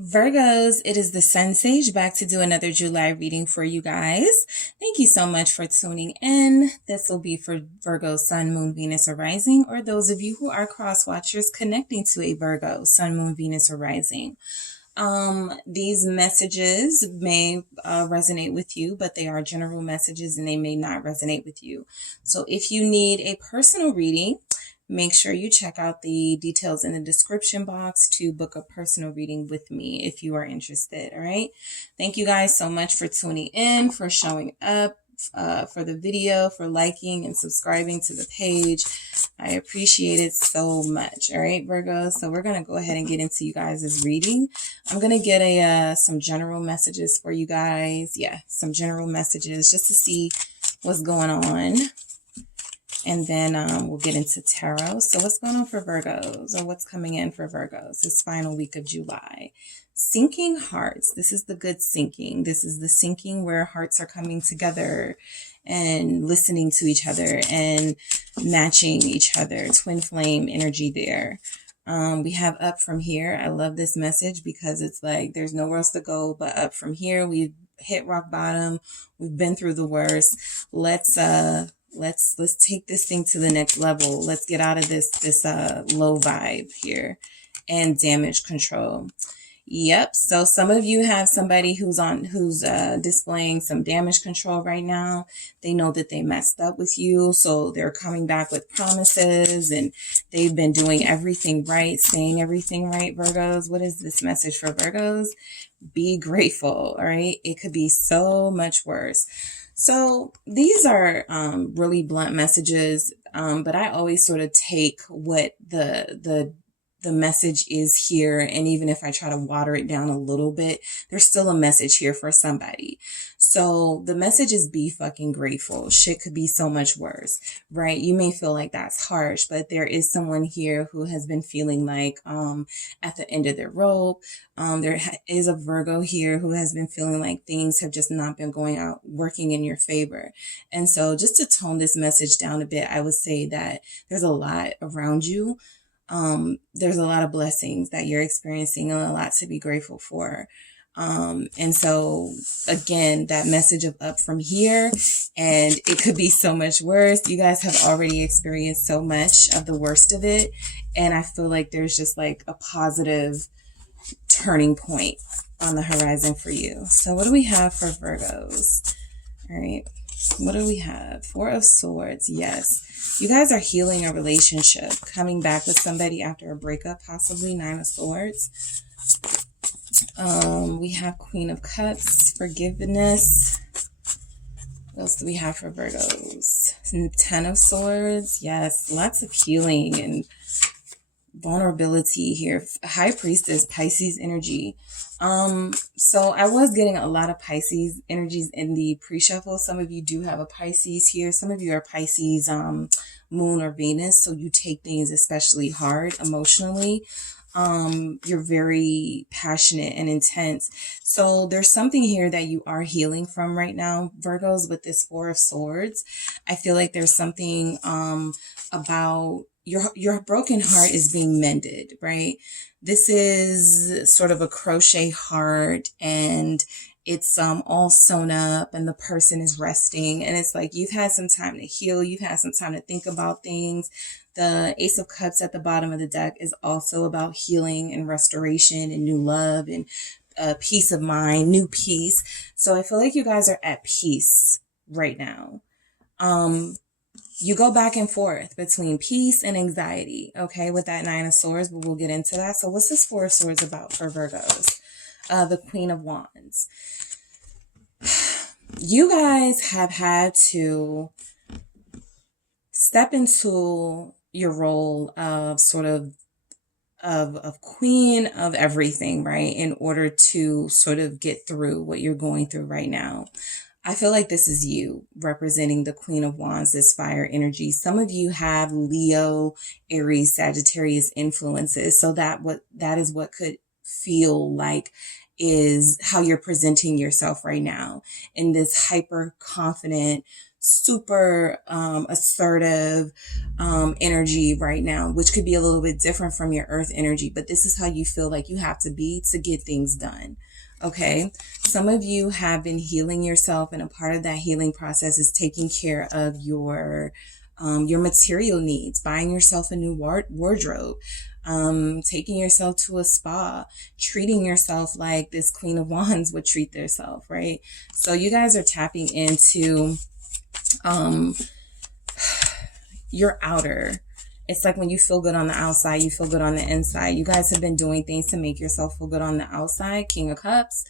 Virgos, it is the SunSage back to do another July reading for you guys. Thank you so much for tuning in. This will be for Virgo, Sun, Moon, Venus, or Rising, or those of you who are cross watchers connecting to a Virgo, Sun, Moon, Venus, or Rising. These messages may resonate with you, but they are general messages and they may not resonate with you. So if you need a personal reading, make sure you check out the details in the description box to book a personal reading with me if you are interested. All right. Thank you guys so much for tuning in, for showing up, for the video, for liking and subscribing to the page. I appreciate it so much. All right, Virgo. So we're going to go ahead and get into you guys' reading. I'm going to get some general messages for you guys. Yeah, some general messages just to see what's going on. And then we'll get into tarot. So what's going on for Virgos, or what's coming in for Virgos this final week of July? Sinking hearts. This is the good sinking. This is the sinking where hearts are coming together and listening to each other and matching each other. Twin flame energy there. We have up from here. I love this message because it's like there's nowhere else to go but up from here. We've hit rock bottom. We've been through the worst. Let's take this thing to the next level. Let's get out of this low vibe here and damage control. Yep. So some of you have somebody who's displaying some damage control right now. They know that they messed up with you. So they're coming back with promises and they've been doing everything right, saying everything right. Virgos, what is this message for Virgos? Be grateful. All right. It could be so much worse. So these are really blunt messages, but I always sort of take what the message is here, and even if I try to water it down a little bit, there's still a message here for somebody. So the message is be fucking grateful. Shit could be so much worse, right? You may feel like that's harsh, but there is someone here who has been feeling like at the end of their rope. There is a Virgo here who has been feeling like things have just not been working in your favor. And so just to tone this message down a bit, I would say that there's a lot around you. There's a lot of blessings that you're experiencing and a lot to be grateful for. And so again, that message of up from here, and it could be so much worse. You guys have already experienced so much of the worst of it. And I feel like there's just like a positive turning point on the horizon for you. So what do we have for Virgos? All right. What do we have? Four of Swords. Yes. You guys are healing a relationship, coming back with somebody after a breakup, possibly. Nine of Swords. We have Queen of Cups, forgiveness. What else do we have for Virgos? Ten of Swords. Yes. Lots of healing and vulnerability here. High Priestess, Pisces energy. So I was getting a lot of Pisces energies in the pre-shuffle. Some of you do have a Pisces here. Some of you are Pisces, Moon or Venus. So you take things especially hard emotionally. You're very passionate and intense. So there's something here that you are healing from right now, Virgos, with this Four of Swords. I feel like there's something, about your broken heart is being mended, right? This is sort of a crochet heart and it's all sewn up and the person is resting, and it's like you've had some time to heal, you've had some time to think about things. The Ace of Cups at the bottom of the deck is also about healing and restoration and new love and peace of mind, new peace. So I feel like you guys are at peace right now. You go back and forth between peace and anxiety, okay, with that Nine of Swords, but we'll get into that. So what's this Four of Swords about for Virgos? The Queen of Wands. You guys have had to step into your role of sort of queen of everything, right? In order to sort of get through what you're going through right now. I feel like this is you representing the Queen of Wands, this fire energy. Some of you have Leo, Aries, Sagittarius influences. So that is what could feel like is how you're presenting yourself right now in this hyper confident, super assertive energy right now, which could be a little bit different from your earth energy, but this is how you feel like you have to be to get things done. Okay. Some of you have been healing yourself, and a part of that healing process is taking care of your material needs, buying yourself a new wardrobe, taking yourself to a spa, treating yourself like this Queen of Wands would treat themselves, right? So you guys are tapping into your outer. It's like when you feel good on the outside, you feel good on the inside. You guys have been doing things to make yourself feel good on the outside. King of Cups,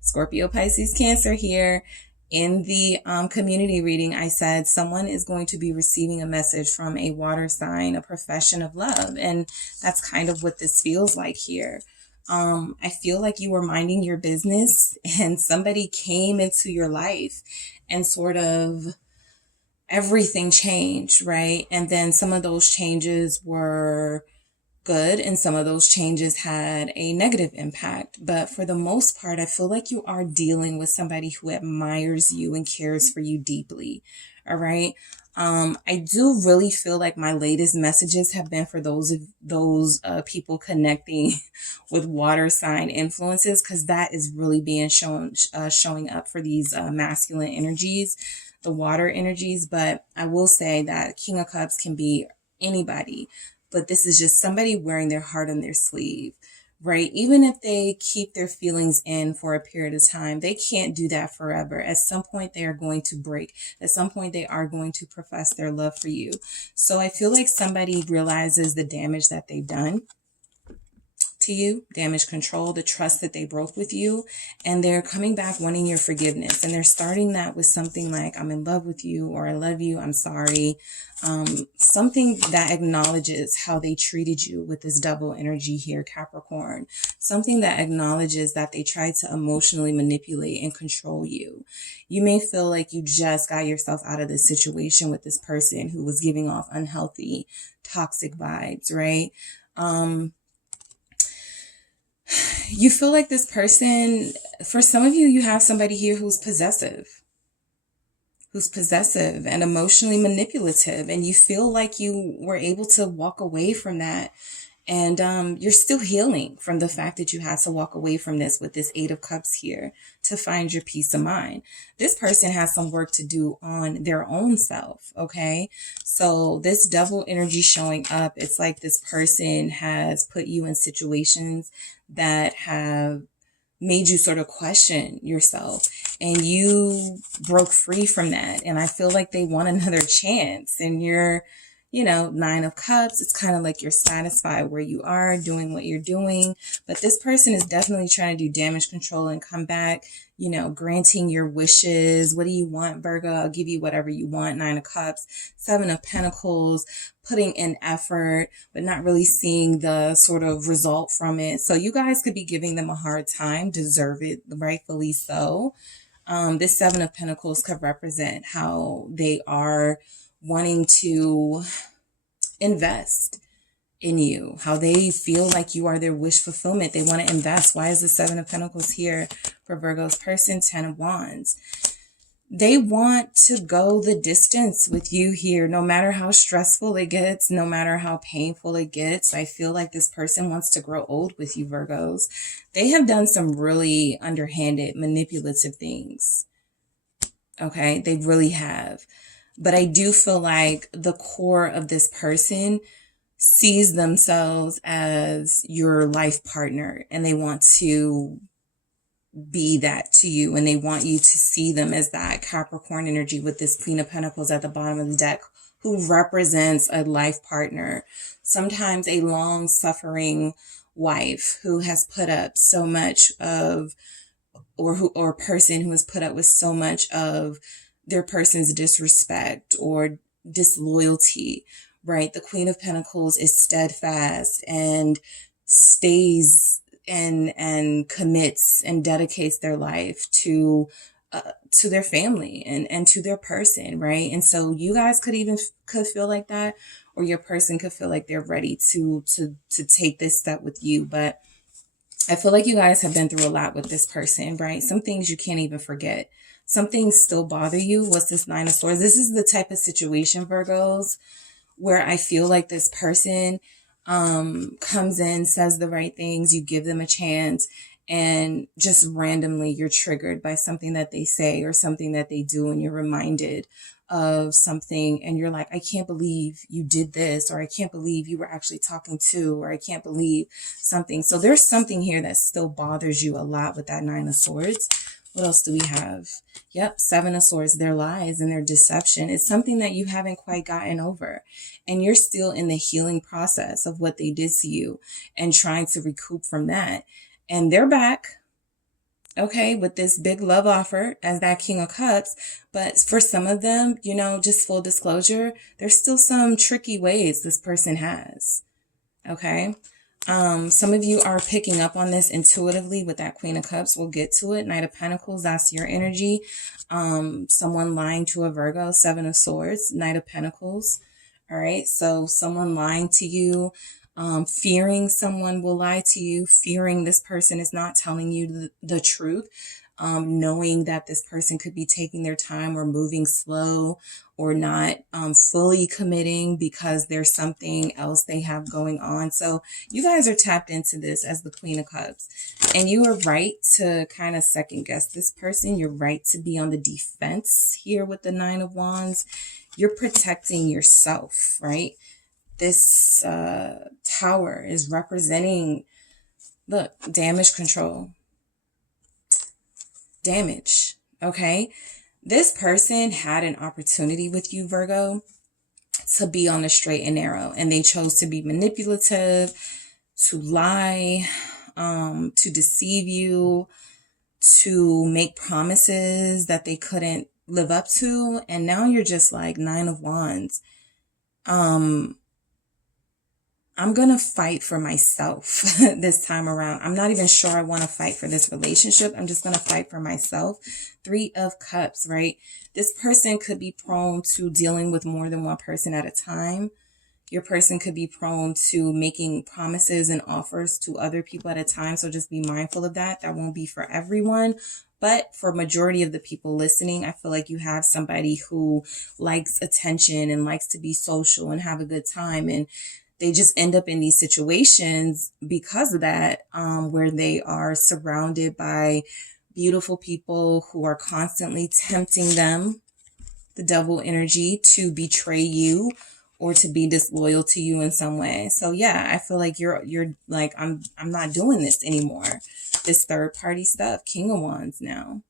Scorpio, Pisces, Cancer here. In the community reading, I said someone is going to be receiving a message from a water sign, a profession of love. And that's kind of what this feels like here. I feel like you were minding your business and somebody came into your life and sort of everything changed, right? And then some of those changes were good and some of those changes had a negative impact. But for the most part, I feel like you are dealing with somebody who admires you and cares for you deeply. All right. I do really feel like my latest messages have been for those people connecting with water sign influences, because that is really being showing up for these masculine energies, the water energies. But I will say that King of Cups can be anybody, but this is just somebody wearing their heart on their sleeve, right? Even if they keep their feelings in for a period of time, they can't do that forever. At some point, they are going to break. At some point, they are going to profess their love for you. So I feel like somebody realizes the damage that they've done to you, damage control, the trust that they broke with you, and they're coming back wanting your forgiveness. And they're starting that with something like, I'm in love with you, or I love you, I'm sorry. Something that acknowledges how they treated you with this double energy here, Capricorn. Something that acknowledges that they tried to emotionally manipulate and control you. You may feel like you just got yourself out of this situation with this person who was giving off unhealthy, toxic vibes, right? You feel like this person, for some of you, you have somebody here who's possessive and emotionally manipulative, and you feel like you were able to walk away from that. And you're still healing from the fact that you had to walk away from this with this Eight of Cups here to find your peace of mind. This person has some work to do on their own self, okay? So this double energy showing up, it's like this person has put you in situations that have made you sort of question yourself, and you broke free from that. And I feel like they want another chance, and you're, Nine of Cups, it's kind of like you're satisfied where you are doing what you're doing. But this person is definitely trying to do damage control and come back, granting your wishes. What do you want, Virgo? I'll give you whatever you want. Nine of Cups, Seven of Pentacles, putting in effort, but not really seeing the sort of result from it. So you guys could be giving them a hard time, deserve it, rightfully so. This Seven of Pentacles could represent how they are wanting to invest in you, how they feel like you are their wish fulfillment. They want to invest. Why is the Seven of Pentacles here for Virgo's person? Ten of Wands. They want to go the distance with you here, no matter how stressful it gets, no matter how painful it gets. I feel like this person wants to grow old with you, Virgos. They have done some really underhanded, manipulative things. Okay, they really have. But I do feel like the core of this person sees themselves as your life partner, and they want to be that to you, and they want you to see them as that Capricorn energy with this Queen of Pentacles at the bottom of the deck, who represents a life partner, sometimes a long-suffering wife who has put up so much of, or a person who has put up with so much of their person's disrespect or disloyalty, right? The Queen of Pentacles is steadfast and stays and commits and dedicates their life to their family and to their person, right? And so you guys could feel like that, or your person could feel like they're ready to take this step with you. But I feel like you guys have been through a lot with this person, right? Some things you can't even forget. Some things still bother you. What's this Nine of Swords? This is the type of situation, Virgos, where I feel like this person comes in, says the right things, you give them a chance, and just randomly you're triggered by something that they say or something that they do, and you're reminded of something, and you're like, I can't believe you did this, or I can't believe you were actually talking to, or I can't believe something. So there's something here that still bothers you a lot with that Nine of Swords. What else do we have? Yep, Seven of Swords, their lies and their deception. It's something that you haven't quite gotten over. And you're still in the healing process of what they did to you and trying to recoup from that. And they're back, okay, with this big love offer as that King of Cups. But for some of them, you know, just full disclosure, there's still some tricky ways this person has, okay? Some of you are picking up on this intuitively with that Queen of Cups. We'll get to it. Knight of Pentacles, that's your energy. Someone lying to a Virgo. Seven of Swords, Knight of Pentacles. All right, so someone lying to you, fearing someone will lie to you, fearing this person is not telling you the truth, knowing that this person could be taking their time or moving slow or not fully committing because there's something else they have going on. So you guys are tapped into this as the Queen of Cups. And you are right to kind of second guess this person. You're right to be on the defense here with the Nine of Wands. You're protecting yourself, right? This Tower is representing, look, damage control. Damage, okay? This person had an opportunity with you, Virgo, to be on the straight and narrow, and they chose to be manipulative, to lie, to deceive you, to make promises that they couldn't live up to, and now you're just like, Nine of Wands. I'm going to fight for myself this time around. I'm not even sure I want to fight for this relationship. I'm just going to fight for myself. Three of Cups, right? This person could be prone to dealing with more than one person at a time. Your person could be prone to making promises and offers to other people at a time. So just be mindful of that. That won't be for everyone. But for majority of the people listening, I feel like you have somebody who likes attention and likes to be social and have a good time, and they just end up in these situations because of that, where they are surrounded by beautiful people who are constantly tempting them, the devil energy, to betray you or to be disloyal to you in some way. So yeah, I feel like you're like, I'm not doing this anymore. This third party stuff, King of Wands now.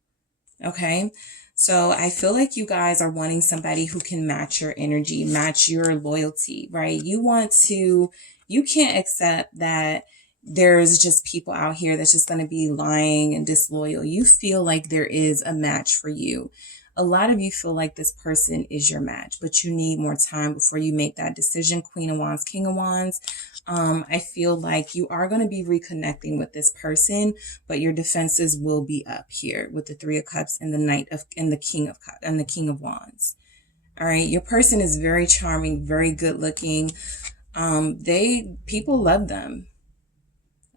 Okay. So I feel like you guys are wanting somebody who can match your energy, match your loyalty, right? You can't accept that there's just people out here that's just going to be lying and disloyal. You feel like there is a match for you. A lot of you feel like this person is your match, but you need more time before you make that decision. Queen of Wands, King of Wands. I feel like you are going to be reconnecting with this person, but your defenses will be up here with the Three of Cups and the King of Cups and the King of Wands. All right. Your person is very charming, very good looking. People love them.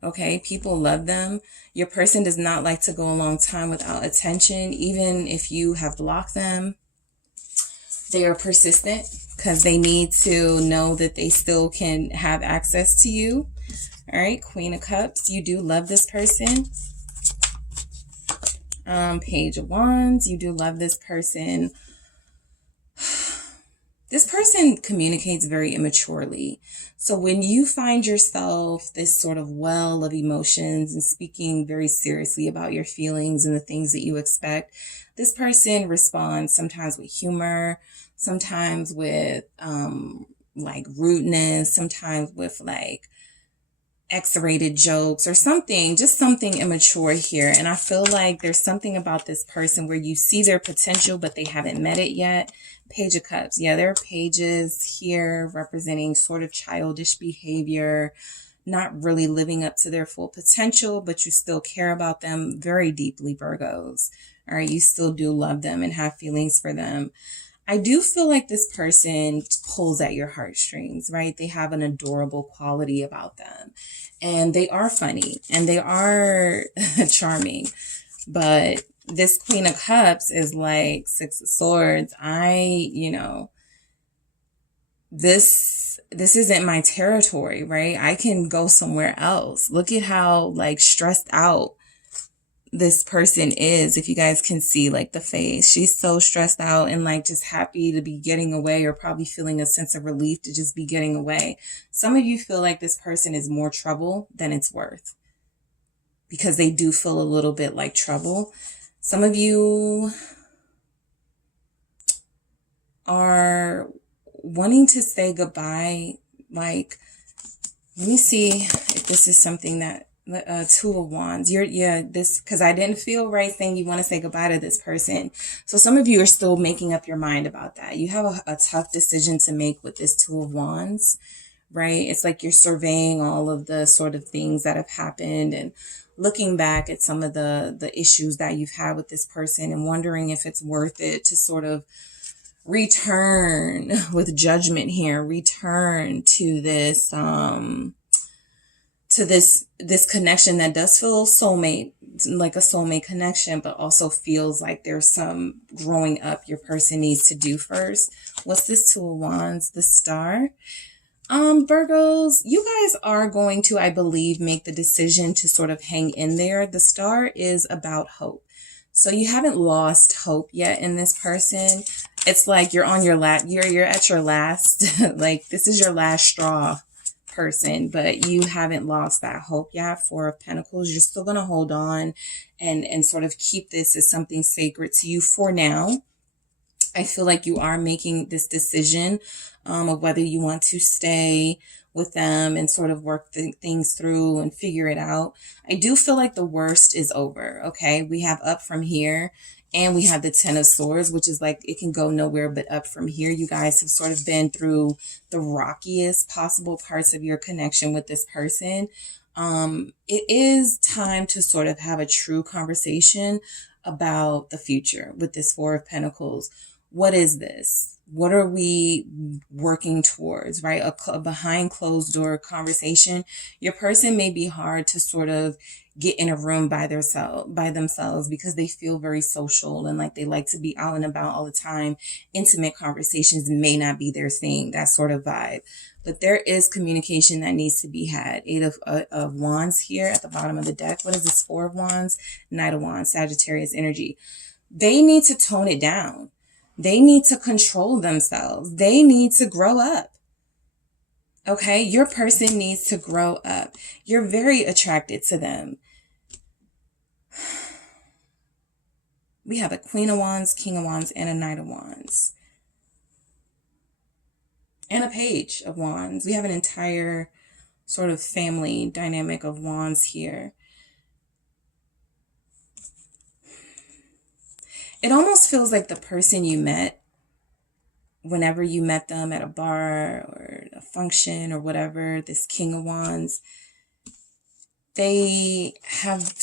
Okay. People love them. Your person does not like to go a long time without attention. Even if you have blocked them, they are persistent because they need to know that they still can have access to you. All right. Queen of Cups. You do love this person. Page of Wands. You do love this person. This person communicates very immaturely. So when you find yourself this sort of well of emotions and speaking very seriously about your feelings and the things that you expect, this person responds sometimes with humor, sometimes with like rudeness, sometimes with like X-rated jokes or something, just something immature here. And I feel like there's something about this person where you see their potential, but they haven't met it yet. Page of Cups. Yeah, there are pages here representing sort of childish behavior, not really living up to their full potential, but you still care about them very deeply, Virgos. All right, you still do love them and have feelings for them. I do feel like this person pulls at your heartstrings, right? They have an adorable quality about them, and they are funny and they are charming, but this Queen of Cups is like Six of Swords. This isn't my territory, right? I can go somewhere else. Look at how like stressed out this person is. If you guys can see like the face, she's so stressed out and like just happy to be getting away, or probably feeling a sense of relief to just be getting away. Some of you feel like this person is more trouble than it's worth, because they do feel a little bit like trouble. Some of you are wanting to say goodbye. Like, let me see if this is something that, Two of Wands. Because I didn't feel right saying you want to say goodbye to this person. So some of you are still making up your mind about that. You have a tough decision to make with this Two of Wands, right? It's like you're surveying all of the sort of things that have happened and looking back at some of the issues that you've had with this person and wondering if it's worth it to sort of return with Judgment here, return to this, this connection that does feel soulmate, like a soulmate connection, but also feels like there's some growing up your person needs to do first. What's this Two of Wands? The Star. Virgos, you guys are going to, I believe, make the decision to sort of hang in there. The Star is about hope. So you haven't lost hope yet in this person. It's like you're on your you're at your last, like this is your last straw person, but you haven't lost that hope yet. Four of Pentacles, you're still going to hold on and sort of keep this as something sacred to you for now. I feel like you are making this decision of whether you want to stay with them and sort of work things through and figure it out. I do feel like the worst is over. Okay. We have up from here. And we have the Ten of Swords, which is like, it can go nowhere but up from here. You guys have sort of been through the rockiest possible parts of your connection with this person. It is time to sort of have a true conversation about the future with this Four of Pentacles. What is this? What are we working towards, right? A behind closed door conversation. Your person may be hard to sort of get in a room by themselves because they feel very social and like they like to be out and about all the time. Intimate conversations may not be their thing, that sort of vibe. But there is communication that needs to be had. Eight of Wands here at the bottom of the deck. What is this? Four of Wands, Knight of Wands, Sagittarius energy. They need to tone it down. They need to control themselves. They need to grow up. Okay, your person needs to grow up. You're very attracted to them. We have a Queen of Wands, King of Wands, and a Knight of Wands. And a Page of Wands. We have an entire sort of family dynamic of Wands here. It almost feels like the person you met, whenever you met them at a bar or a function or whatever, this King of Wands, they have,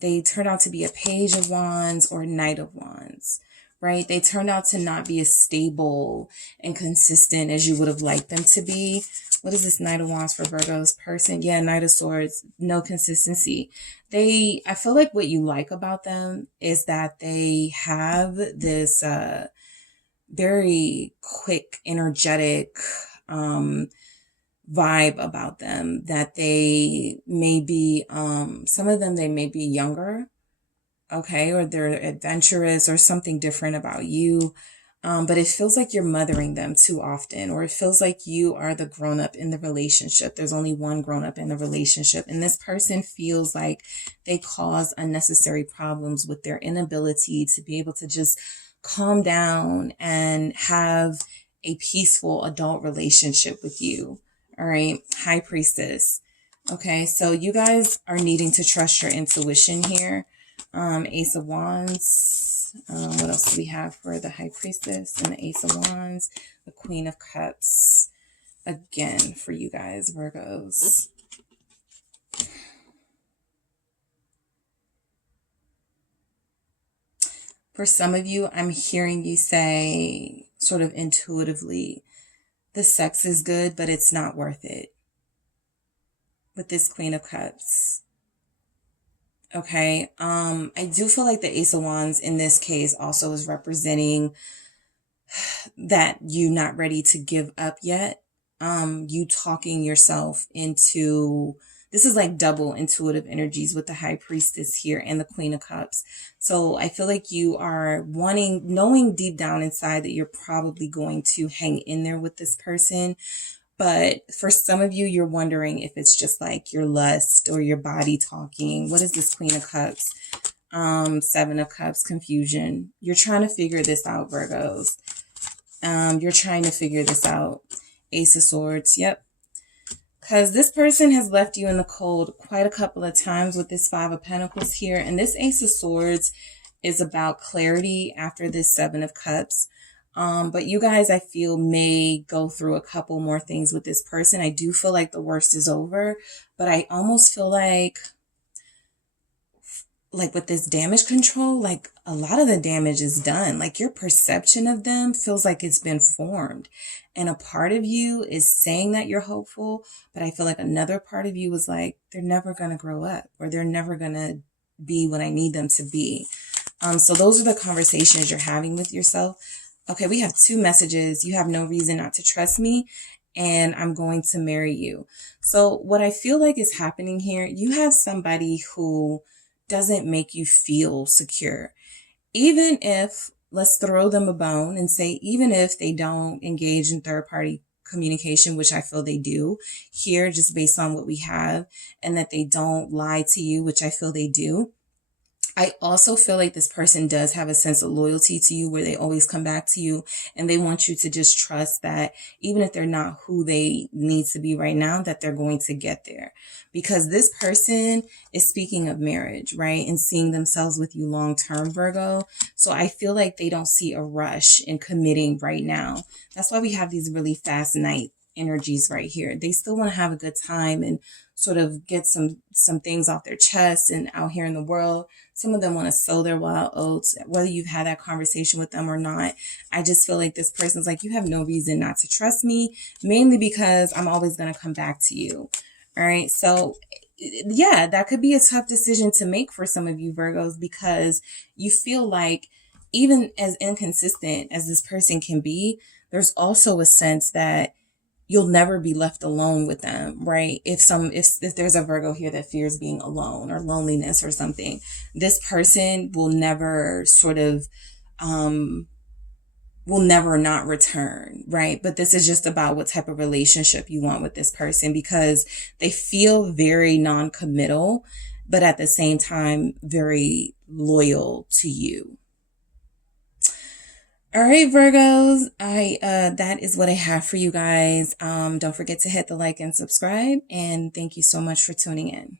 they turn out to be a Page of Wands or Knight of Wands, right? They turned out to not be as stable and consistent as you would have liked them to be. What is this Knight of Wands for Virgo's person? Yeah, Knight of Swords, no consistency. I feel like what you like about them is that they have this very quick, energetic vibe about them, that they may be, some of them, they may be younger, okay, or they're adventurous or something different about you. But it feels like you're mothering them too often, or it feels like you are the grown-up in the relationship. There's only one grown-up in the relationship. And this person feels like they cause unnecessary problems with their inability to be able to just calm down and have a peaceful adult relationship with you. All right. High Priestess. Okay. So you guys are needing to trust your intuition here. Ace of Wands. What else do we have for the High Priestess and the Ace of Wands? The Queen of Cups. Again, for you guys, Virgos. For some of you, I'm hearing you say sort of intuitively, the sex is good, but it's not worth it. With this Queen of Cups. Okay. I do feel like the Ace of Wands in this case also is representing that you not ready to give up yet. You talking yourself into, this is like double intuitive energies with the High Priestess here and the Queen of Cups. So I feel like you are knowing deep down inside that you're probably going to hang in there with this person. But for some of you, you're wondering if it's just like your lust or your body talking. What is this Queen of Cups? Seven of Cups, confusion. You're trying to figure this out, Virgos. You're trying to figure this out. Ace of Swords. Yep. Because this person has left you in the cold quite a couple of times with this Five of Pentacles here. And this Ace of Swords is about clarity after this Seven of Cups. But you guys, I feel, may go through a couple more things with this person. I do feel like the worst is over, but I almost feel like with this damage control, like a lot of the damage is done. Like your perception of them feels like it's been formed. And a part of you is saying that you're hopeful, but I feel like another part of you is like, they're never going to grow up, or they're never going to be what I need them to be. So those are the conversations you're having with yourself. Okay, we have two messages. You have no reason not to trust me, and I'm going to marry you. So what I feel like is happening here, you have somebody who doesn't make you feel secure. Even if, let's throw them a bone and say, even if they don't engage in third-party communication, which I feel they do here, just based on what we have, and that they don't lie to you, which I feel they do. I also feel like this person does have a sense of loyalty to you, where they always come back to you and they want you to just trust that even if they're not who they need to be right now, that they're going to get there. Because this person is speaking of marriage, right? And seeing themselves with you long term, Virgo. So I feel like they don't see a rush in committing right now. That's why we have these really fast night energies right here. They still want to have a good time and sort of get some things off their chest and out here in the world. Some of them want to sow their wild oats, whether you've had that conversation with them or not. I just feel like this person's like, you have no reason not to trust me, mainly because I'm always going to come back to you. All right. So yeah, that could be a tough decision to make for some of you Virgos, because you feel like even as inconsistent as this person can be, there's also a sense that you'll never be left alone with them, right? If there's a Virgo here that fears being alone or loneliness or something, this person will never will never not return, right? But this is just about what type of relationship you want with this person, because they feel very non-committal, but at the same time, very loyal to you. All right, Virgos, that is what I have for you guys. Don't forget to hit the like and subscribe, and thank you so much for tuning in.